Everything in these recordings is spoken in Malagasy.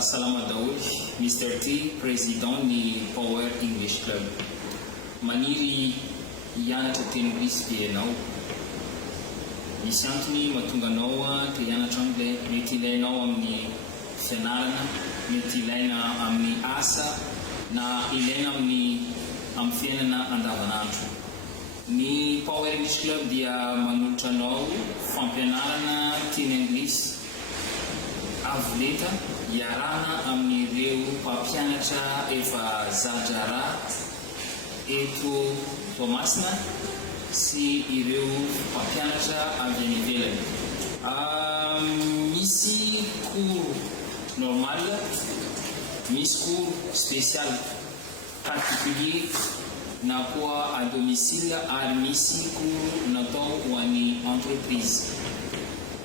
Salama daoly, Mr. T, président ny Power English Club. Maniry hianatra teny anglisy dia ianao. Misy antony mahatonga anao te hianatra anglais, mety ilainao amin'ny fianarana, mety ilaina amin'ny asa, na ilaina amin'ny fiainana andavanandro. Ny Power English Club dia manolotra anao fampianarana teny anglisy avoleta iarahana amin'ireo mpampianatra efa zadrara eto Toamasina sy ireo mpampianatra avy any ivelany. Misy cours normal, misy cours spécial particulier na koa à domicile ary misy cours natao ho an'ny entreprise.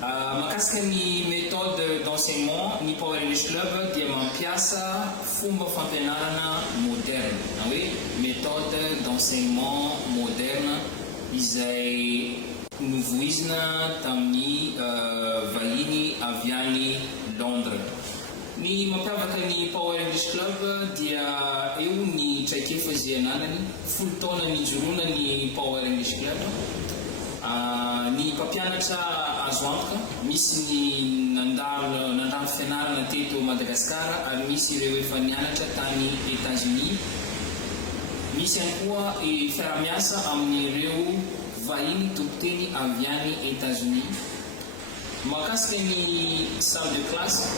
Makasika ny méthode d'enseignement ny Power English Club dia mampiasa fomba fampianarana moderne, na hoe méthode d'enseignement moderne izay novoizina tamin'ny vahiny avy any Londres. Ny mampiavaka ny Power English Club dia eo ny traikefa izay anarany, 10 taona nijoroana ny Power English Club. Ny mpampianatra azo antoka, misy ny nandalo fianarana teto Madagasikara ary misy ireo efa nianatra tany États-Unis. Misy ihany koa fiara-miasa amin'ireo vahiny tompoteny avy any États-Unis. Makasika ny salle de classe,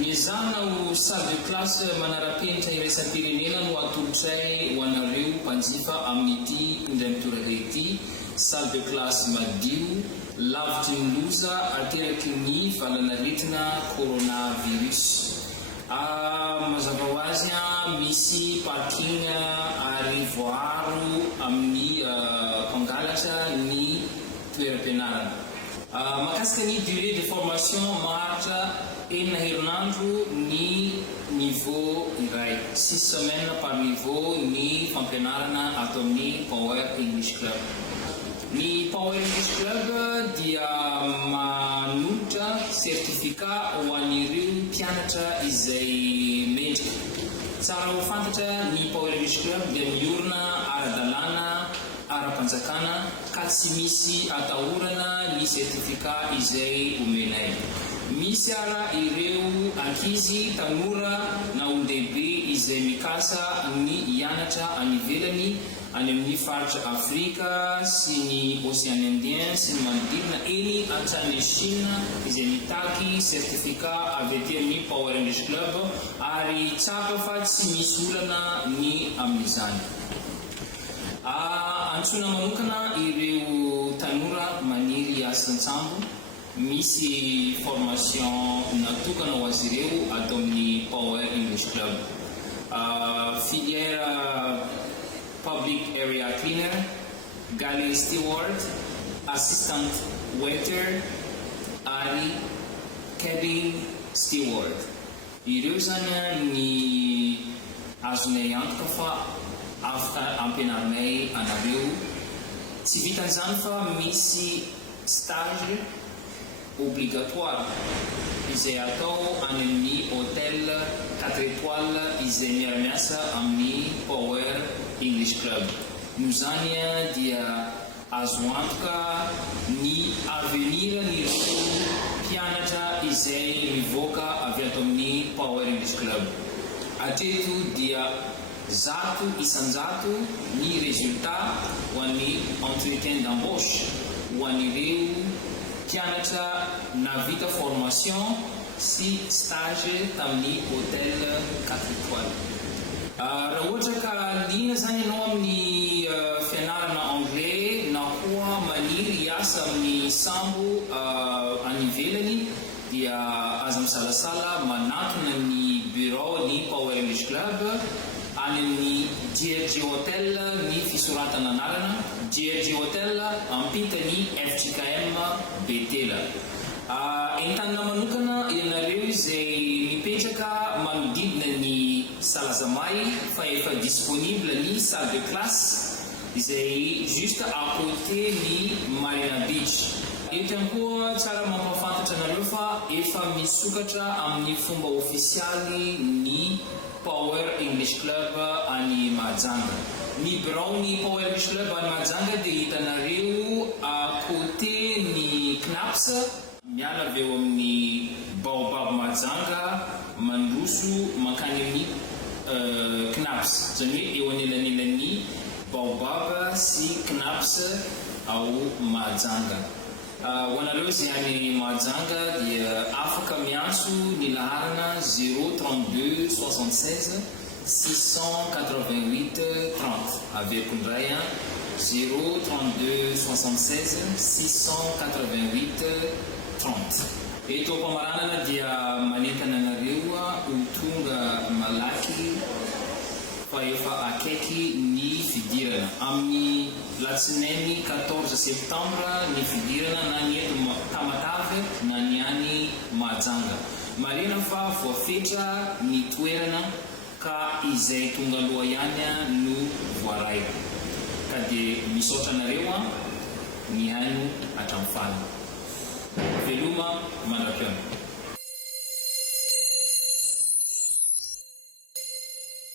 mizahana ho salle de classe manara-penitra iraisam-pirenena no atolotsay ho anareo mpanjifa amin'ity indray mitoraka ity. Salle de classe madio, lavitry ny loza ateraky ny valanaretina coronavirus. Mazava ho azy misy parking ary voaro amin'ny mpangalatra ny toeram-pianarana. Makasika ny durée de formation maharitra 9 herinandro ny niveau iray, 6 semaines par niveau ny fampianarana ato amin'ny Power English Club. Ny Power English Club dia manolotra certificat ho an'ireo mpianatra izay mendrika. Tsara ho fantatra ny Power English Club dia miorina ara-dalàna, ara-panjakana ka tsy misy atahorana ny certificat izay omenay. Misy ara ireo ankizy, tanora na olon-dehibe izay mikasa ny hianatra any ivelany any amin'ny faritra Afrika sy ny Océan Indien sy ny manodidina eny antrany Chine izay mitaky certificat avy aty amin'ny Power English Club ary tsapa fa tsy misy olana ny amin'izany. Antsoina manokana ireo tanora maniry asa antsambo, misy formation natokana ho azy ireo ato amin'ny Power English Club. Filière public area cleaner, galley steward, assistant waiter ary cabin steward. Ireo zany ny azonay antoka fa afaka ampianarinay anareo. Tsy vitan'izany fa misy stage obligatoire izay atao any amin'ny hôtel 4 étoiles izay miara-miasa amin'ny Power English Club. Noho zany dia azo antoka ny avenir ny mpianatra izay mivoaka avy ato amin'ny Power English Club. Hatreto dia isan-jato ny résultat ho an'ny entretien d'embauche ho an'ireo mpianatra navita formation sy stage tamin'ny hôtel 4 étoiles. Raha ohatra ka liana zany ianao amin'ny fianarana anglais na koa maniry hiasa amin'ny sambo any ivelany dia aza misalasala manatona ny bureau ny Power English Club any amin'ny DRG Hotel ny fisoratana anarana, DRG Hotel ampita ny FJKM Betela. Entanina manokana ianareo izay mipetraka manodidina ny Salazamay fa efa disponible ny salle de classe izay juste à côté ny Marina Beach. Eto koa tsara mampafantatra anareo fa efa misokatra amin'ny fomba ofisialy ny Power English Club any Mahajanga. Ny Brown Power English Club any Mahajanga dia hitanareo à côté ny Knaps, miala avy eo amin'ny Baobab Mahajanga mandroso mankany amin'ny Knaps, zany hoe eo anelanelan'ny Baobab sy Knaps ao Mahajanga. Ho anareo zay any Mahajanga dia afaka miantso ny laharana 032 76 688 30. Averiko indray 032 76 688 30. Eto am-pamaranana dia manentana anareo ho tonga malaky fa efa akaiky ny fidirana amin'ny latsinainy 14 septambra ny fidirana na ny eto Tamatave na ny any Mahajanga. Marina fa voafetra ny toerana ka izay tonga aloha ihany no voaray. Ka dia misaotra anareo ny haino hatramin'ny faly.